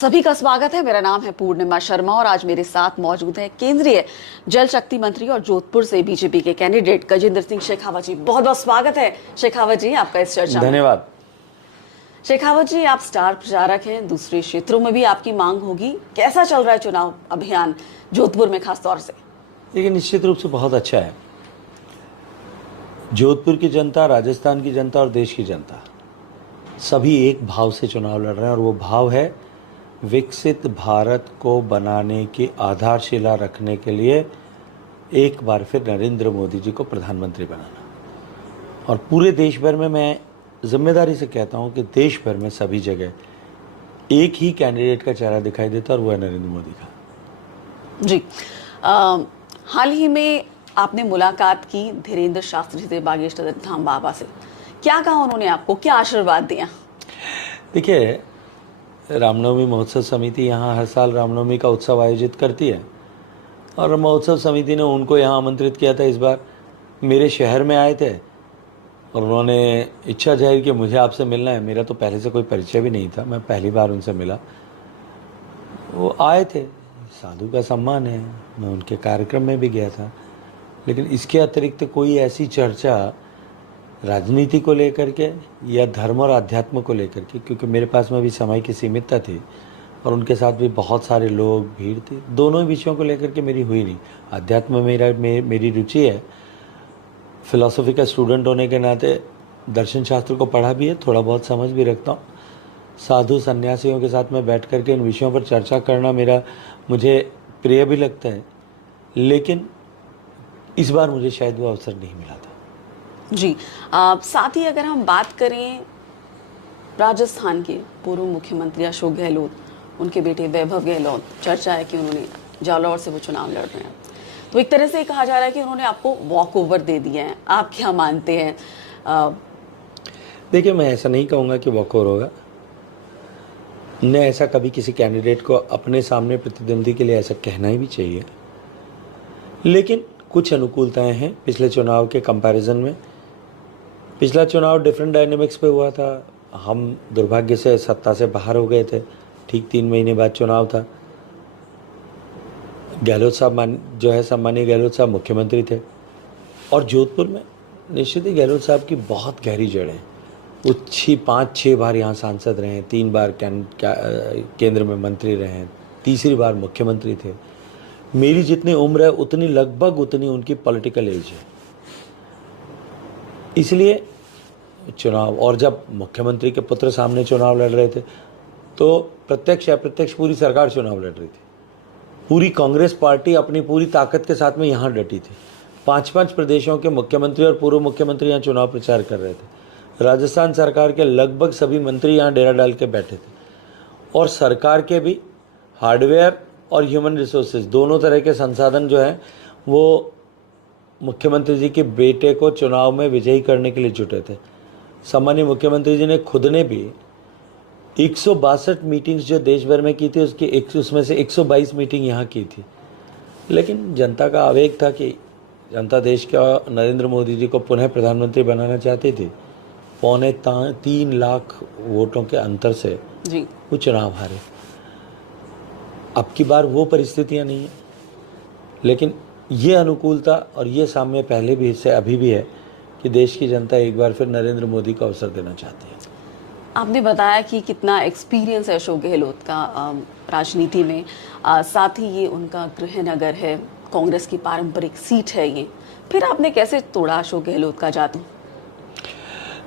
सभी का स्वागत है। मेरा नाम है पूर्णिमा शर्मा और आज मेरे साथ मौजूद है केंद्रीय जल शक्ति मंत्री और जोधपुर से बीजेपी के कैंडिडेट गजेंद्र सिंह शेखावत जी। बहुत बहुत स्वागत है शेखावत जी आपका इस चर्चा में। धन्यवाद। शेखावत जी, आप स्टार प्रचारक हैं, दूसरे क्षेत्रों में भी आपकी मांग होगी। कैसा चल रहा है चुनाव अभियान जोधपुर में खास तौर से? देखिए, निश्चित रूप से बहुत अच्छा है। जोधपुर की जनता, राजस्थान की जनता और देश की जनता सभी एक भाव से चुनाव लड़ रहे हैं और वो भाव है विकसित भारत को बनाने की आधारशिला रखने के लिए एक बार फिर नरेंद्र मोदी जी को प्रधानमंत्री बनाना। और पूरे देश भर में मैं जिम्मेदारी से कहता हूं कि देश भर में सभी जगह एक ही कैंडिडेट का चेहरा दिखाई देता है और वो है नरेंद्र मोदी का। जी, हाल ही में आपने मुलाकात की धीरेन्द्र शास्त्री से, बागेश्वर धाम बाबा से। क्या कहा उन्होंने आपको, क्या आशीर्वाद दिया? देखिए, रामनवमी महोत्सव समिति यहाँ हर साल रामनवमी का उत्सव आयोजित करती है और महोत्सव समिति ने उनको यहाँ आमंत्रित किया था। इस बार मेरे शहर में आए थे और उन्होंने इच्छा जाहिर कि मुझे आपसे मिलना है। मेरा तो पहले से कोई परिचय भी नहीं था, मैं पहली बार उनसे मिला। वो आए थे, साधु का सम्मान है, मैं उनके कार्यक्रम में भी गया था। लेकिन इसके अतिरिक्त कोई ऐसी चर्चा राजनीति को लेकर के या धर्म और अध्यात्म को लेकर के, क्योंकि मेरे पास में भी समय की सीमितता थी और उनके साथ भी बहुत सारे लोग, भीड़ थी, दोनों ही विषयों को लेकर के मेरी हुई नहीं। अध्यात्म में मेरी रुचि है। फिलॉसफी का स्टूडेंट होने के नाते दर्शन शास्त्र को पढ़ा भी है, थोड़ा बहुत समझ भी रखता हूँ। साधु सन्यासियों के साथ में बैठ करके इन विषयों पर चर्चा करना मुझे प्रिय भी लगता है। लेकिन इस बार मुझे शायद वो अवसर नहीं मिला था। जी, साथ ही अगर हम बात करें राजस्थान के पूर्व मुख्यमंत्री अशोक गहलोत, उनके बेटे वैभव गहलोत, चर्चा है कि उन्होंने जालौर से वो चुनाव लड़ रहे हैं, तो एक तरह से कहा जा रहा है कि उन्होंने आपको वॉक ओवर दे दिया है। आप क्या मानते हैं? देखिए, मैं ऐसा नहीं कहूँगा कि वॉक ओवर होगा। न ऐसा कभी किसी कैंडिडेट को अपने सामने प्रतिद्वंदी के लिए ऐसा कहना ही भी चाहिए। लेकिन कुछ अनुकूलताएं हैं पिछले चुनाव के कंपैरिजन में। पिछला चुनाव डिफरेंट डायनेमिक्स पे हुआ था। हम दुर्भाग्य से सत्ता से बाहर हो गए थे। ठीक 3 महीने बाद चुनाव था। गहलोत साहब सम्मानीय गहलोत साहब मुख्यमंत्री थे और जोधपुर में निश्चित ही गहलोत साहब की बहुत गहरी जड़ है। वो 5-6 बार यहाँ सांसद रहे हैं, 3 बार केंद्र में मंत्री रहे हैं, तीसरी बार मुख्यमंत्री थे। मेरी जितनी उम्र है उतनी लगभग उतनी उनकी पॉलिटिकल एज है। इसलिए चुनाव, और जब मुख्यमंत्री के पुत्र सामने चुनाव लड़ रहे थे तो प्रत्यक्ष अप्रत्यक्ष पूरी सरकार चुनाव लड़ रही थी। पूरी कांग्रेस पार्टी अपनी पूरी ताकत के साथ में यहाँ डटी थी। 5-5 प्रदेशों के मुख्यमंत्री और पूर्व मुख्यमंत्री यहाँ चुनाव प्रचार कर रहे थे। राजस्थान सरकार के लगभग सभी मंत्री यहाँ डेरा डाल के बैठे थे और सरकार के भी हार्डवेयर और ह्यूमन रिसोर्सेज दोनों तरह के संसाधन जो हैं वो मुख्यमंत्री जी के बेटे को चुनाव में विजयी करने के लिए जुटे थे। सम्मानीय मुख्यमंत्री जी ने खुद ने भी 162 मीटिंग्स जो देश भर में की थी उसमें से 122 मीटिंग यहाँ की थी। लेकिन जनता का आवेग था कि जनता देश का नरेंद्र मोदी जी को पुनः प्रधानमंत्री बनाना चाहती थी। 3.25 लाख वोटों के अंतर से जी वो चुनाव हारे। अब की बार वो परिस्थितियां नहीं है, लेकिन ये अनुकूलता और ये साम्य पहले भी से अभी भी है कि देश की जनता एक बार फिर नरेंद्र मोदी को अवसर देना चाहती है। आपने बताया कि कितना एक्सपीरियंस है अशोक गहलोत का राजनीति में, साथ ही ये उनका गृहनगर है, कांग्रेस की पारंपरिक सीट है ये। फिर आपने कैसे तोड़ा अशोक गहलोत का जादू?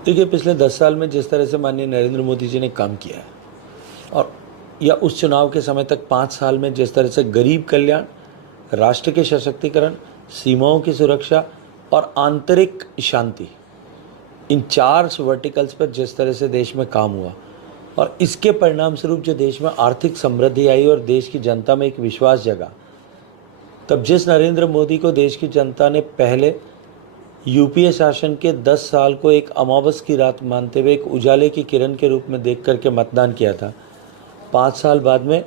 देखिए, पिछले 10 साल में जिस तरह से माननीय नरेंद्र मोदी जी ने काम किया है और या उस चुनाव के समय तक 5 साल में जिस तरह से गरीब कल्याण, राष्ट्र के सशक्तिकरण, सीमाओं की सुरक्षा और आंतरिक शांति, इन 4 वर्टिकल्स पर जिस तरह से देश में काम हुआ और इसके परिणाम स्वरूप जो देश में आर्थिक समृद्धि आई और देश की जनता में एक विश्वास जगा, तब जिस नरेंद्र मोदी को देश की जनता ने पहले यूपीए शासन के 10 साल को एक अमावस की रात मानते हुए एक उजाले की किरण के रूप में देख करके मतदान किया था, 5 साल बाद में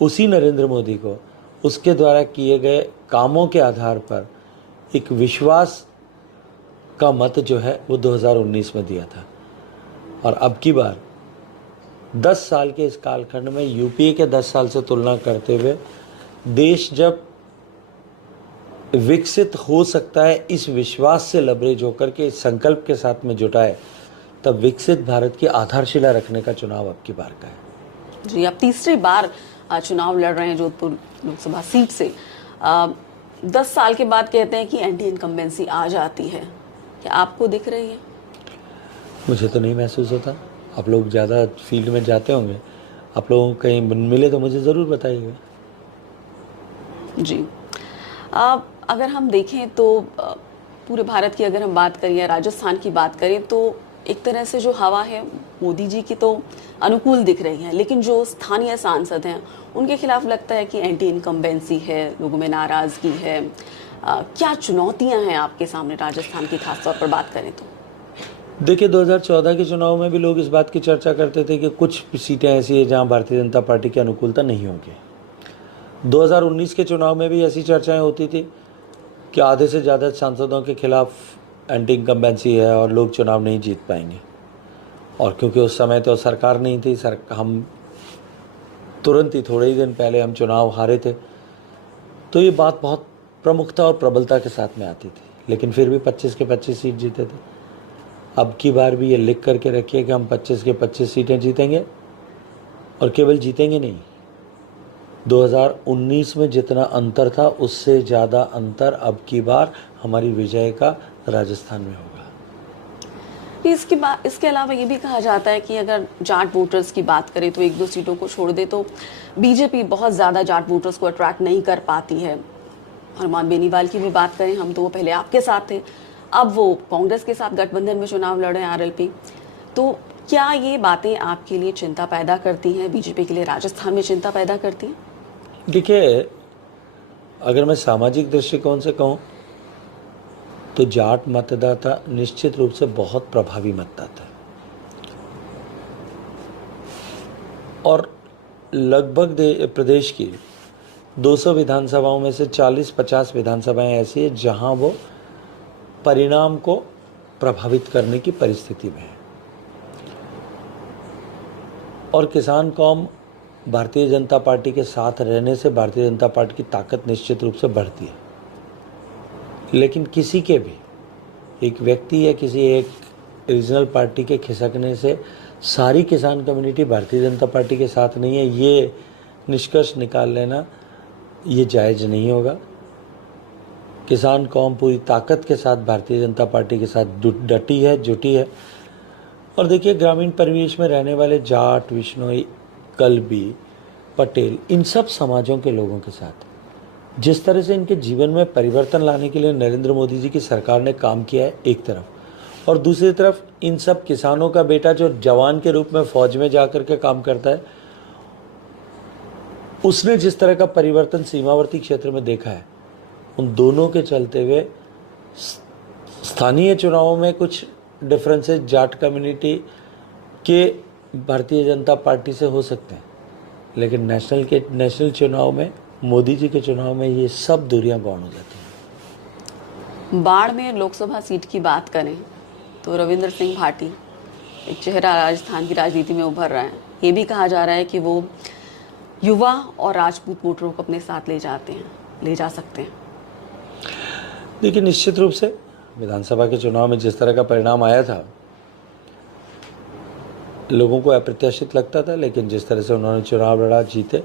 उसी नरेंद्र मोदी को उसके द्वारा किए गए कामों के आधार पर एक विश्वास का मत जो है वो 2019 में दिया था। और अब की बार 10 साल के इस कालखंड में यूपीए के 10 साल से तुलना करते हुए देश जब विकसित हो सकता है, इस विश्वास से लबरेज होकर के इस संकल्प के साथ में जुटा है, तब विकसित भारत की आधारशिला रखने का चुनाव अब की बार का है। जी, आप तीसरी बार चुनाव लड़ रहे हैं जोधपुर लोकसभा सीट से। 10 साल के बाद कहते हैं कि एंटी इनकम्बेंसी आ जाती है, क्या आपको दिख रही है? मुझे तो नहीं महसूस होता। आप लोग ज़्यादा फील्ड में जाते होंगे, आप लोगों को कहीं मिले तो मुझे ज़रूर बताइएगा। जी, अगर हम देखें तो पूरे भारत की अगर हम बात करें या राजस्थान की बात करें तो एक तरह से जो हवा है मोदी जी की तो अनुकूल दिख रही है, लेकिन जो स्थानीय सांसद हैं उनके खिलाफ लगता है कि एंटी इनकम्बेंसी है, लोगों में नाराज़गी है। क्या चुनौतियां हैं आपके सामने राजस्थान की, खासतौर पर बात करें तो? देखिए, 2014 के चुनाव में भी लोग इस बात की चर्चा करते थे कि कुछ सीटें ऐसी है जहां भारतीय जनता पार्टी की अनुकूलता नहीं होगी। 2019 के चुनाव में भी ऐसी चर्चाएं होती थी कि आधे से ज़्यादा सांसदों के खिलाफ एंटी इनकम्बेंसी है और लोग चुनाव नहीं जीत पाएंगे। और क्योंकि उस समय तो सरकार नहीं थी, हम तुरंत ही थोड़े ही दिन पहले हम चुनाव हारे थे, तो ये बात बहुत प्रमुखता और प्रबलता के साथ में आती थी। लेकिन फिर भी 25 के 25 सीट जीते थे। अब की बार भी ये लिख करके रखिए कि हम 25 के 25 सीटें जीतेंगे, और केवल जीतेंगे नहीं, 2019 में जितना अंतर था उससे ज़्यादा अंतर अब की बार हमारी विजय का राजस्थान में होगा। इसके अलावा ये भी कहा जाता है कि अगर जाट वोटर्स की बात करें तो 1-2 सीटों को छोड़ दे तो बीजेपी बहुत ज़्यादा जाट वोटर्स को अट्रैक्ट नहीं कर पाती है। हनुमान बेनीवाल की भी बात करें हम तो वो पहले आपके साथ थे, अब वो कांग्रेस के साथ गठबंधन में चुनाव लड़ रहे हैं, आरएलपी। तो क्या ये बातें आपके लिए चिंता पैदा करती हैं, बीजेपी के लिए राजस्थान में चिंता पैदा करती हैं? देखिए, अगर मैं सामाजिक दृष्टिकोण से कहूँ तो जाट मतदाता निश्चित रूप से बहुत प्रभावी मतदाता है, और लगभग प्रदेश की 200 विधानसभाओं में से 40-50 विधानसभाएं ऐसी है जहां वो परिणाम को प्रभावित करने की परिस्थिति में है। और किसान कौम भारतीय जनता पार्टी के साथ रहने से भारतीय जनता पार्टी की ताकत निश्चित रूप से बढ़ती है। लेकिन किसी के भी एक व्यक्ति या किसी एक रीजनल पार्टी के खिसकने से सारी किसान कम्युनिटी भारतीय जनता पार्टी के साथ नहीं है, ये निष्कर्ष निकाल लेना ये जायज़ नहीं होगा। किसान कौम पूरी ताकत के साथ भारतीय जनता पार्टी के साथ डटी है, जुटी है। और देखिए, ग्रामीण परिवेश में रहने वाले जाट, विश्नोई, कल्बी, पटेल, इन सब समाजों के लोगों के साथ जिस तरह से इनके जीवन में परिवर्तन लाने के लिए नरेंद्र मोदी जी की सरकार ने काम किया है एक तरफ, और दूसरी तरफ इन सब किसानों का बेटा जो जवान के रूप में फौज में जाकर के काम करता है, उसने जिस तरह का परिवर्तन सीमावर्ती क्षेत्र में देखा है, उन दोनों के चलते हुए स्थानीय चुनावों में कुछ डिफरेंसेस जाट कम्युनिटी के भारतीय जनता पार्टी से हो सकते हैं, लेकिन नेशनल चुनाव में, मोदी जी के चुनाव में ये सब दूरियां गौण हो जाती हैं। बाढ़ लोकसभा सीट की बात करें तो रविंद्र सिंह भाटी एक चेहरा राजस्थान की राजनीति में उभर रहा है। ये भी कहा जा रहा है कि वो युवा और राजपूत वोटरों को अपने साथ ले जा सकते हैं। देखिए, निश्चित रूप से विधानसभा के चुनाव में जिस तरह का परिणाम आया था, लोगों को अप्रत्याशित लगता था, लेकिन जिस तरह से उन्होंने चुनाव लड़ा, जीते,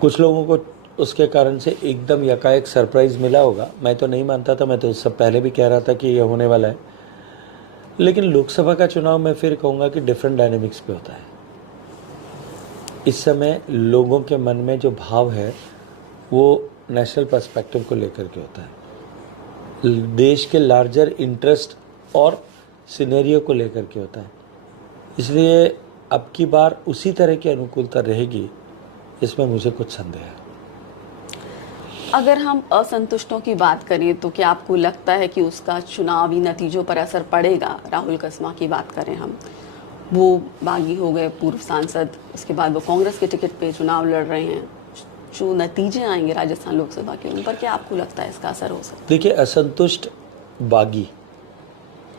कुछ लोगों को उसके कारण से एकदम यकायक सरप्राइज मिला होगा। मैं तो नहीं मानता था, मैं तो उससे पहले भी कह रहा था कि ये होने वाला है। लेकिन लोकसभा का चुनाव मैं फिर कहूँगा कि डिफरेंट डायनेमिक्स पे होता है। इस समय लोगों के मन में जो भाव है वो नेशनल पर्सपेक्टिव को लेकर के होता है, देश के लार्जर इंटरेस्ट और सिनेरियो को लेकर के होता है। इसलिए अब की बार उसी तरह की अनुकूलता रहेगी, इसमें मुझे कुछ संदेह है। अगर हम असंतुष्टों की बात करें तो क्या आपको लगता है कि उसका चुनावी नतीजों पर असर पड़ेगा? राहुल कसमा की बात करें हम, वो बागी हो गए पूर्व सांसद, उसके बाद वो कांग्रेस के टिकट पे चुनाव लड़ रहे हैं। जो नतीजे आएंगे राजस्थान लोकसभा के, उन पर क्या आपको लगता है इसका असर हो सकता है? देखिए, असंतुष्ट बागी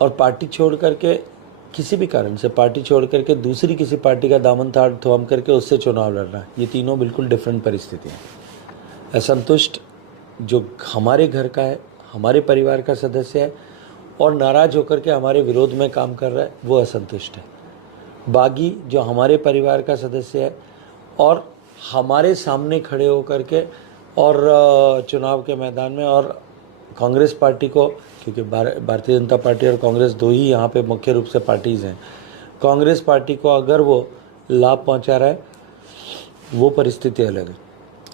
और पार्टी छोड़ करके किसी भी कारण से पार्टी छोड़ करके दूसरी किसी पार्टी का दामन थाम करके उससे चुनाव लड़ना, ये तीनों बिल्कुल डिफरेंट परिस्थितियाँ हैं। असंतुष्ट जो हमारे घर का है, हमारे परिवार का सदस्य है और नाराज होकर के हमारे विरोध में काम कर रहा है, वो असंतुष्ट है। बागी जो हमारे परिवार का सदस्य है और हमारे सामने खड़े होकर के और चुनाव के मैदान में और कांग्रेस पार्टी को, क्योंकि भारतीय जनता पार्टी और कांग्रेस दो ही यहाँ पे मुख्य रूप से पार्टीज़ हैं, कांग्रेस पार्टी को अगर वो लाभ पहुँचा रहा है वो परिस्थिति अलग है।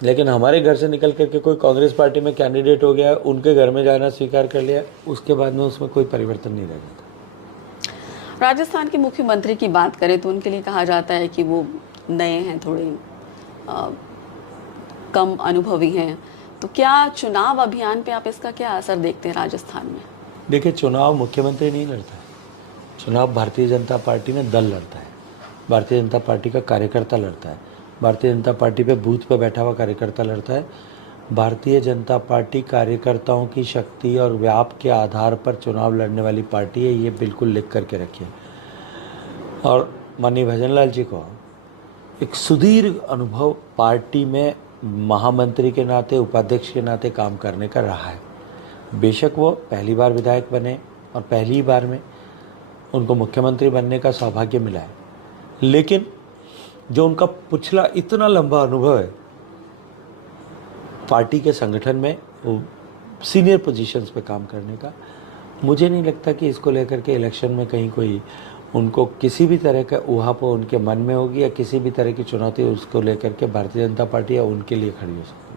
लेकिन हमारे घर से निकल करके कोई कांग्रेस पार्टी में कैंडिडेट हो गया, उनके घर में जाना स्वीकार कर लिया, उसके बाद में उसमें कोई परिवर्तन नहीं रह जाता। राजस्थान के मुख्यमंत्री की बात करें तो उनके लिए कहा जाता है कि वो नए हैं, थोड़े कम अनुभवी हैं, तो क्या चुनाव अभियान पे आप इसका क्या असर देखते हैं राजस्थान में? देखिए, चुनाव मुख्यमंत्री नहीं लड़ता है, चुनाव भारतीय जनता पार्टी में दल लड़ता है, भारतीय जनता पार्टी का कार्यकर्ता लड़ता है, भारतीय जनता पार्टी पे बूथ पे बैठा हुआ कार्यकर्ता लड़ता है। भारतीय जनता पार्टी कार्यकर्ताओं की शक्ति और व्याप के आधार पर चुनाव लड़ने वाली पार्टी है, ये बिल्कुल लिख करके रखिए। और माननीय भजनलाल जी को एक सुदीर्घ अनुभव पार्टी में महामंत्री के नाते, उपाध्यक्ष के नाते काम करने का रहा है। बेशक वो पहली बार विधायक बने और पहली बार में उनको मुख्यमंत्री बनने का सौभाग्य मिला है, लेकिन जो उनका पिछला इतना लंबा अनुभव है पार्टी के संगठन में, वो सीनियर पोजीशंस पे काम करने का, मुझे नहीं लगता कि इसको लेकर के इलेक्शन में कहीं कोई उनको किसी भी तरह का ऊहापोह उनके मन में होगी या किसी भी तरह की चुनौती उसको लेकर के भारतीय जनता पार्टी या उनके लिए खड़ी हो सकती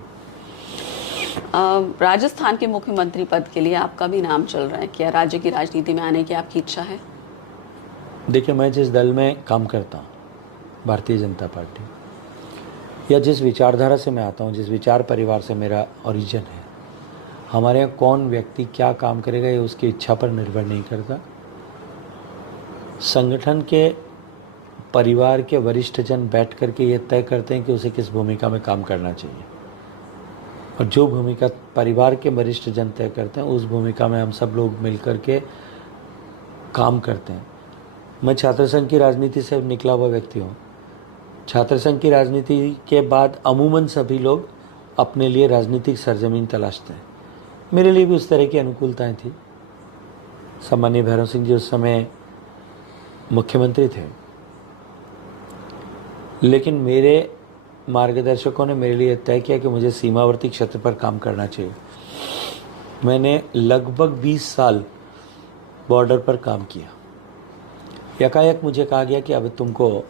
है। राजस्थान के मुख्यमंत्री पद के लिए आपका भी नाम चल रहा है, क्या राज्य की राजनीति में आने की आपकी इच्छा है? देखिए, मैं जिस दल में काम करता हूँ, भारतीय जनता पार्टी, या जिस विचारधारा से मैं आता हूँ, जिस विचार परिवार से मेरा ओरिजिन है, हमारे यहाँ कौन व्यक्ति क्या काम करेगा ये उसकी इच्छा पर निर्भर नहीं करता। संगठन के परिवार के वरिष्ठ जन बैठ करके ये तय करते हैं कि उसे किस भूमिका में काम करना चाहिए, और जो भूमिका परिवार के वरिष्ठ जन तय करते हैं उस भूमिका में हम सब लोग मिल कर के काम करते हैं। मैं छात्र संघ की राजनीति से निकला हुआ व्यक्ति हूँ। छात्र संघ की राजनीति के बाद अमूमन सभी लोग अपने लिए राजनीतिक सरजमीन तलाशते हैं। मेरे लिए भी उस तरह की अनुकूलताएं थी। सम्मानीय भैरव सिंह जी उस समय मुख्यमंत्री थे, लेकिन मेरे मार्गदर्शकों ने मेरे लिए तय किया कि मुझे सीमावर्ती क्षेत्र पर काम करना चाहिए। मैंने लगभग 20 साल बॉर्डर पर काम किया। यकायक मुझे कहा गया कि अब तुमको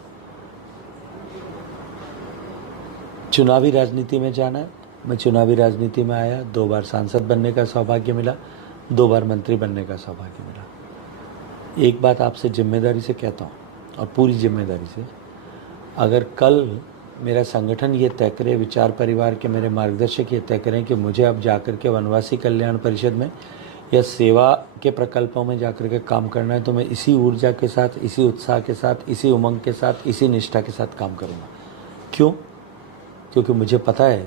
चुनावी राजनीति में जाना है। मैं चुनावी राजनीति में आया, 2 बार सांसद बनने का सौभाग्य मिला, 2 बार मंत्री बनने का सौभाग्य मिला। एक बात आपसे जिम्मेदारी से कहता हूँ और पूरी जिम्मेदारी से, अगर कल मेरा संगठन ये तय करे, विचार परिवार के मेरे मार्गदर्शक ये तय करें कि मुझे अब जाकर के वनवासी कल्याण परिषद में या सेवा के प्रकल्पों में जाकर के काम करना है, तो मैं इसी ऊर्जा के साथ, इसी उत्साह के साथ, इसी उमंग के साथ, इसी निष्ठा के साथ काम करूँगा। क्यों? क्योंकि मुझे पता है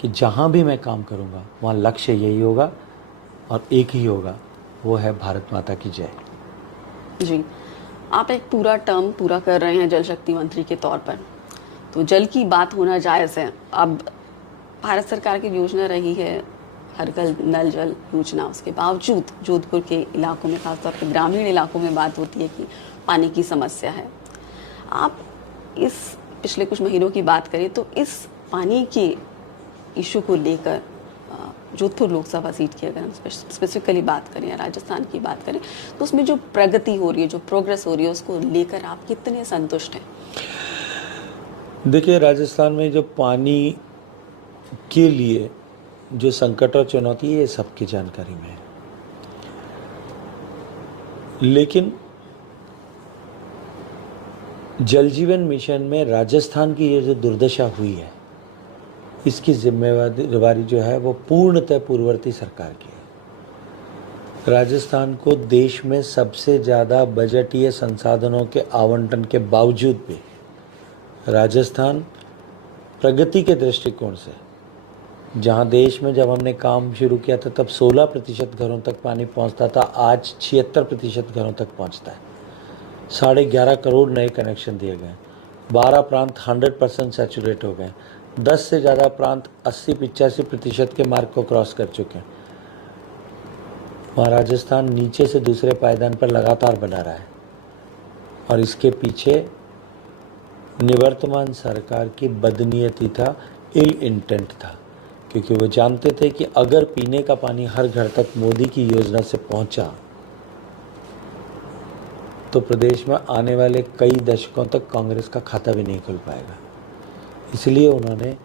कि जहाँ भी मैं काम करूँगा वहाँ लक्ष्य यही होगा और एक ही होगा, वो है भारत माता की जय। जी, आप एक पूरा टर्म पूरा कर रहे हैं जल शक्ति मंत्री के तौर पर, तो जल की बात होना जायज़ है। अब भारत सरकार की योजना रही है हर घर नल जल योजना, उसके बावजूद जोधपुर के इलाकों में, खासतौर पर ग्रामीण इलाकों में बात होती है कि पानी की समस्या है। आप इस पिछले कुछ महीनों की बात करें तो इस पानी के इशू को लेकर जोधपुर लोकसभा सीट की अगर हम स्पेसिफिकली बात करें या राजस्थान की बात करें, तो उसमें जो प्रगति हो रही है, जो प्रोग्रेस हो रही है, उसको लेकर आप कितने संतुष्ट हैं? देखिए, राजस्थान में जो पानी के लिए जो संकट और चुनौती है, ये सबकी जानकारी में है। लेकिन जल जीवन मिशन में राजस्थान की ये जो दुर्दशा हुई है, इसकी जिम्मेवारी जो है वो पूर्णतः पूर्ववर्ती सरकार की है। राजस्थान को देश में सबसे ज़्यादा बजटीय संसाधनों के आवंटन के बावजूद भी राजस्थान प्रगति के दृष्टिकोण से, जहां देश में जब हमने काम शुरू किया था तब 16% घरों तक पानी पहुंचता था, आज 76% घरों तक पहुंचता है। 11.5 करोड़ नए कनेक्शन दिए गए, 12 प्रांत 100% सैचुरेट हो गए, 10 से ज़्यादा प्रांत 80-85% के मार्क को क्रॉस कर चुके हैं। वहाँ राजस्थान नीचे से दूसरे पायदान पर लगातार बना रहा है और इसके पीछे निवर्तमान सरकार की बदनीयती था, इल इंटेंट था, क्योंकि वो जानते थे कि अगर पीने का पानी हर घर तक मोदी की योजना से पहुंचा तो प्रदेश में आने वाले कई दशकों तक कांग्रेस का खाता भी नहीं खुल पाएगा। इसलिए उन्होंने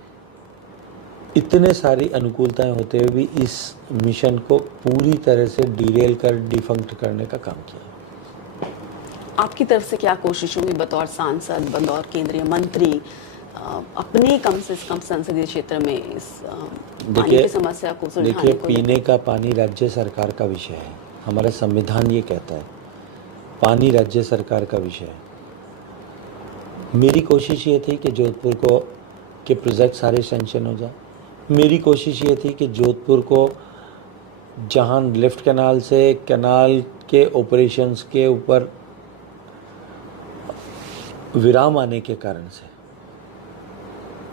इतने सारी अनुकूलताएं होते हुए भी इस मिशन को पूरी तरह से डीरेल कर डिफंक्ट करने का काम किया। आपकी तरफ से क्या कोशिश होगी बतौर सांसद, बतौर केंद्रीय मंत्री, अपने कम से कम संसदीय क्षेत्र में इस पानी की समस्या को सुलझाने देखिए, को? पीने का पानी राज्य सरकार का विषय है। हमारा संविधान ये कहता है पानी राज्य सरकार का विषय है। मेरी कोशिश ये थी कि जोधपुर को के प्रोजेक्ट सारे सैंक्शन हो जाए। मेरी कोशिश ये थी कि जोधपुर को जहां लिफ्ट कैनाल से कैनाल के ऑपरेशंस के ऊपर विराम आने के कारण से,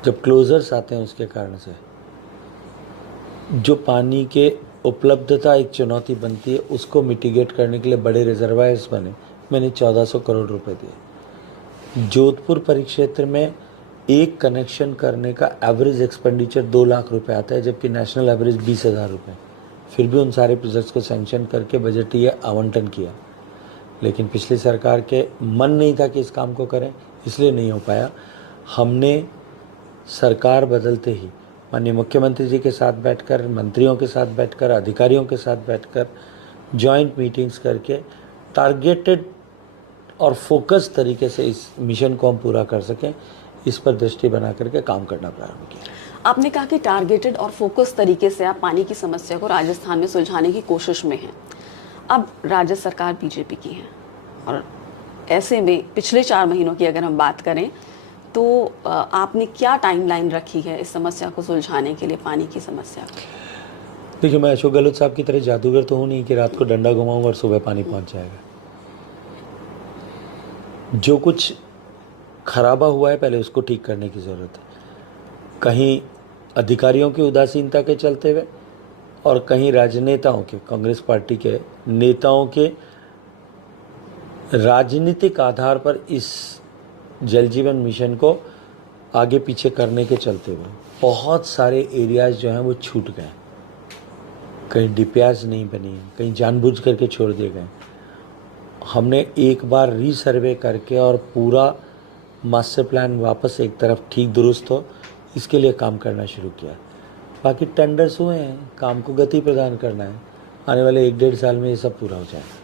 जब क्लोजर्स आते हैं उसके कारण से जो पानी के उपलब्धता एक चुनौती बनती है, उसको मिटिगेट करने के लिए बड़े रिजर्वायर्स बने। मैंने 1400 करोड़ रुपए दिए। जोधपुर परिक्षेत्र में एक कनेक्शन करने का एवरेज एक्सपेंडिचर 2 लाख रुपए आता है, जबकि नेशनल एवरेज 20,000 रुपये। फिर भी उन सारे प्रोजेक्ट्स को सैंक्शन करके बजटीय आवंटन किया, लेकिन पिछली सरकार के मन नहीं था कि इस काम को करें, इसलिए नहीं हो पाया। हमने सरकार बदलते ही माननीय मुख्यमंत्री जी के साथ बैठकर, मंत्रियों के साथ बैठकर, अधिकारियों के साथ बैठकर जॉइंट मीटिंग्स करके टारगेटेड और फोकस तरीके से इस मिशन को हम पूरा कर सकें, इस पर दृष्टि बना करके काम करना प्रारंभ किया। आपने कहा कि टारगेटेड और फोकस तरीके से आप पानी की समस्या को राजस्थान में सुलझाने की कोशिश में हैं। अब राज्य सरकार बीजेपी की है और ऐसे में पिछले 4 महीनों की अगर हम बात करें तो आपने क्या टाइमलाइन रखी है इस समस्या को सुलझाने के लिए, पानी की समस्या को? देखिए, मैं अशोक गहलोत साहब की तरह जादूगर तो हूँ नहीं कि रात को डंडा घुमाऊंगा और सुबह पानी पहुंच जाएगा। जो कुछ खराबा हुआ है पहले उसको ठीक करने की ज़रूरत है। कहीं अधिकारियों की उदासीनता के चलते हुए और कहीं राजनेताओं के, कांग्रेस पार्टी के नेताओं के राजनीतिक आधार पर इस जल जीवन मिशन को आगे पीछे करने के चलते हुए बहुत सारे एरियाज जो हैं वो छूट गए। कहीं डीपीआरस नहीं बनी, कहीं जानबूझ करके छोड़ दिए गए। हमने एक बार रीसर्वे करके और पूरा मास्टर प्लान वापस एक तरफ ठीक दुरुस्त हो, इसके लिए काम करना शुरू किया। बाकी टेंडर्स हुए हैं, काम को गति प्रदान करना है। आने वाले 1-1.5 साल में ये सब पूरा हो जाएगा।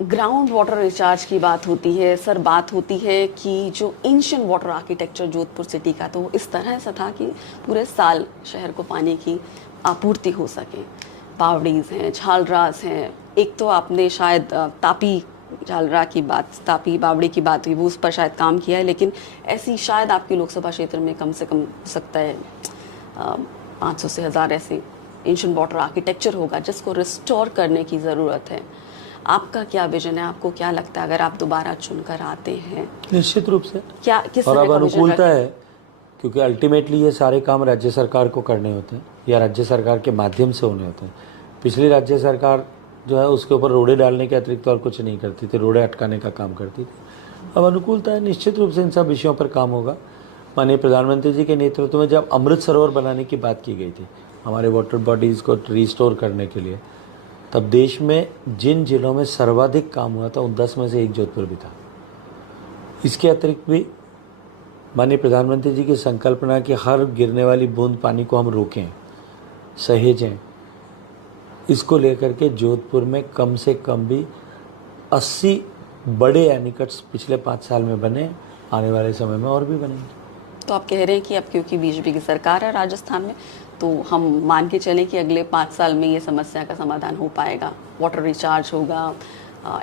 ग्राउंड वाटर रिचार्ज की बात होती है सर, बात होती है कि जो ancient water architecture Jodhpur city का, तो वो इस तरह से था कि पूरे साल शहर को पानी की आपूर्ति हो सके। बावड़ीज हैं, झालरास हैं, एक तो आपने शायद तापी झालरा की बात, तापी बावड़ी की बात हुई, वो उस पर शायद काम किया है, लेकिन ऐसी शायद आपके लोकसभा क्षेत्र में कम से कम हो सकता है 500 से 1000 ऐसे एंशिएंट वाटर आर्किटेक्चर होगा जिसको रिस्टोर करने की ज़रूरत है। आपका क्या विजन है? आपको क्या लगता है अगर आप दोबारा चुनकर आते हैं? निश्चित रूप से क्या किस और तरह अब का विजन अनुकूलता रखें? है, क्योंकि अल्टीमेटली ये सारे काम राज्य सरकार को करने होते हैं या राज्य सरकार के माध्यम से होने होते हैं। पिछली राज्य सरकार जो है उसके ऊपर रोड़े डालने के अतिरिक्त और कुछ नहीं करती थी, रोड़े अटकाने का काम करती थी। अब अनुकूलता है, निश्चित रूप से इन सब विषयों पर काम होगा। माननीय प्रधानमंत्री जी के नेतृत्व में जब अमृत सरोवर बनाने की बात की गई थी हमारे वाटर बॉडीज़ को रिस्टोर करने के लिए, तब देश में जिन जिलों में सर्वाधिक काम हुआ था उन 10 में से एक जोधपुर भी था। इसके अतिरिक्त भी माननीय प्रधानमंत्री जी की संकल्पना कि हर गिरने वाली बूंद पानी को हम रोकें, सहेजें, इसको लेकर के जोधपुर में कम से कम भी 80 बड़े एनीकट्स पिछले 5 साल में बने, आने वाले समय में और भी बनेंगे। तो आप कह रहे हैं कि अब क्योंकि बीजेपी की सरकार है राजस्थान में, तो हम मान के चलें कि अगले 5 साल में ये समस्या का समाधान हो पाएगा, वाटर रिचार्ज होगा,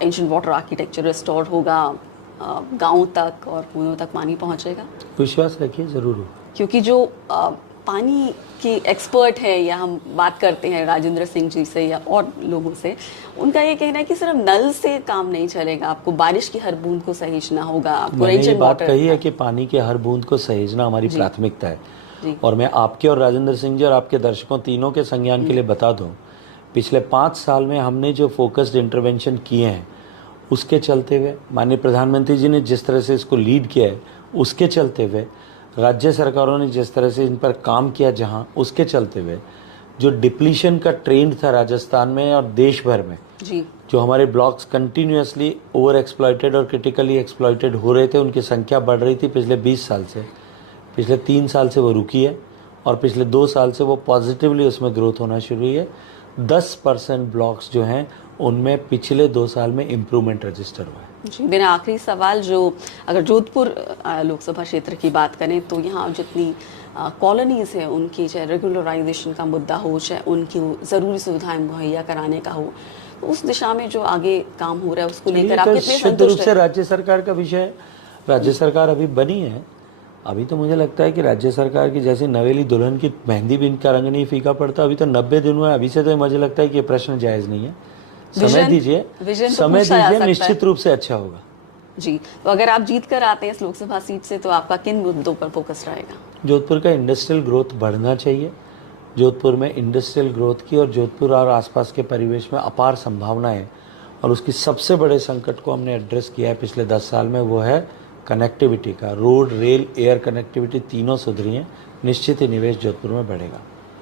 एंशिएंट वाटर आर्किटेक्चर रिस्टोर होगा, गाँव तक और कुओं तक पानी पहुँचेगा? विश्वास रखिए, ज़रूर हो। क्योंकि जो पानी की एक्सपर्ट है, या हम बात करते हैं राजेंद्र सिंह जी से या और लोगों से, उनका ये कहना है कि सिर्फ नल से काम नहीं चलेगा, आपको बारिश की हर बूंद को सहेजना होगा, आपको मैंने ये रेन बात वाटर कही है कि पानी के हर बूंद को सहेजना हमारी प्राथमिकता है। जी। और मैं आपके और राजेंद्र सिंह जी और आपके दर्शकों तीनों के संज्ञान के लिए बता दूं, पिछले 5 साल में हमने जो फोकस्ड इंटरवेंशन किए हैं उसके चलते हुए, माननीय प्रधानमंत्री जी ने जिस तरह से इसको लीड किया है उसके चलते हुए, राज्य सरकारों ने जिस तरह से इन पर काम किया जहां, उसके चलते हुए जो डिप्लीशन का ट्रेंड था राजस्थान में और देश भर में, जी, जो हमारे ब्लॉक्स कंटिन्यूअसली ओवर एक्सप्लॉइटेड और क्रिटिकली एक्सप्लॉइटेड हो रहे थे, उनकी संख्या बढ़ रही थी पिछले 20 साल से। पिछले 3 साल से वो रुकी है और पिछले 2 साल से वो पॉजिटिवली उसमें ग्रोथ होना शुरू हुई है। 10% ब्लॉक्स जो हैं उनमें पिछले 2 साल में इम्प्रूवमेंट रजिस्टर हुआ है। जी। मेरा आखिरी सवाल, जो अगर जोधपुर लोकसभा क्षेत्र की बात करें तो यहाँ जितनी कॉलोनीज है उनकी, चाहे रेगुलराइजेशन का मुद्दा हो, चाहे उनकी ज़रूरी सुविधाएं मुहैया कराने का हो, तो उस दिशा में जो आगे काम हो रहा है उसको लेकर आप कितने शुद्ध रूप संतुष्ट से हैं? राज्य सरकार का विषय है। राज्य सरकार अभी बनी है। अभी तो मुझे लगता है कि राज्य सरकार की जैसी नवेली दुल्हन की मेहंदी भी इनका रंग नहीं फीका पड़ता। अभी तो 90 दिन हुए। अभी से तो मुझे लगता है कि ये प्रश्न जायज़ नहीं है। समय दीजिए, समय दीजिए, निश्चित रूप से अच्छा होगा। जी, तो अगर आप जीत कर आते हैं इस लोकसभा सीट से तो आपका किन मुद्दों पर फोकस रहेगा? जोधपुर का इंडस्ट्रियल ग्रोथ बढ़ना चाहिए। जोधपुर में इंडस्ट्रियल ग्रोथ की और जोधपुर और आसपास के परिवेश में अपार संभावनाएं हैं और उसकी सबसे बड़े संकट को हमने एड्रेस किया है पिछले 10 साल में, वो है कनेक्टिविटी का। रोड, रेल, एयर कनेक्टिविटी तीनों सुधरी हैं। निश्चित ही निवेश जोधपुर में बढ़ेगा।